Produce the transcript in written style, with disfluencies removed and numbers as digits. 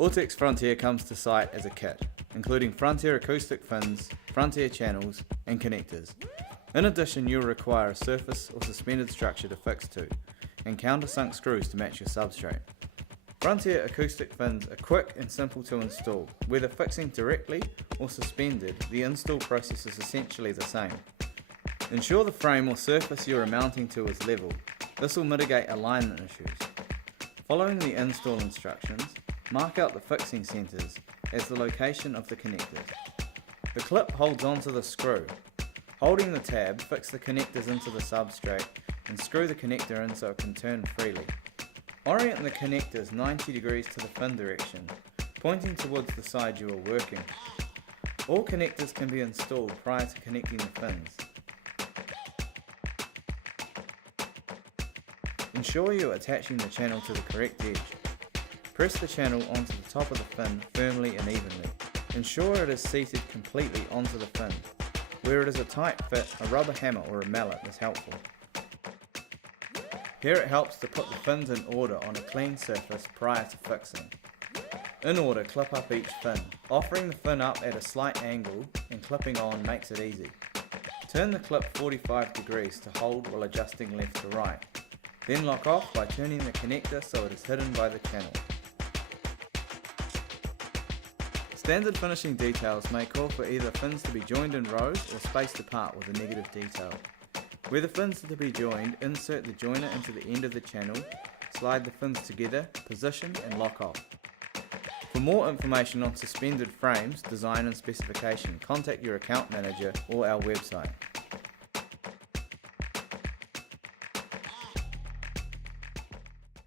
Autex Frontier comes to site as a kit, including Frontier Acoustic Fins, Frontier channels and connectors. In addition, you'll require a surface or suspended structure to fix to, and countersunk screws to match your substrate. Frontier Acoustic Fins are quick and simple to install. Whether fixing directly or suspended, the install process is essentially the same. Ensure the frame or surface you are mounting to is level. This will mitigate alignment issues. Following the install instructions, mark out the fixing centres as the location of the connectors. The clip holds onto the screw. Holding the tab, fix the connectors into the substrate and screw the connector in so it can turn freely. Orient the connectors 90 degrees to the fin direction, pointing towards the side you are working. All connectors can be installed prior to connecting the fins. Ensure you are attaching the channel to the correct edge. Press the channel onto the top of the fin firmly and evenly. Ensure it is seated completely onto the fin. Where it is a tight fit, a rubber hammer or a mallet is helpful. Here it helps to put the fins in order on a clean surface prior to fixing. In order, clip up each fin. Offering the fin up at a slight angle and clipping on makes it easy. Turn the clip 45 degrees to hold while adjusting left to right. Then lock off by turning the connector so it is hidden by the channel. Standard finishing details may call for either fins to be joined in rows or spaced apart with a negative detail. Where the fins are to be joined, insert the joiner into the end of the channel, slide the fins together, position and lock off. For more information on suspended frames, design and specification, contact your account manager or our website.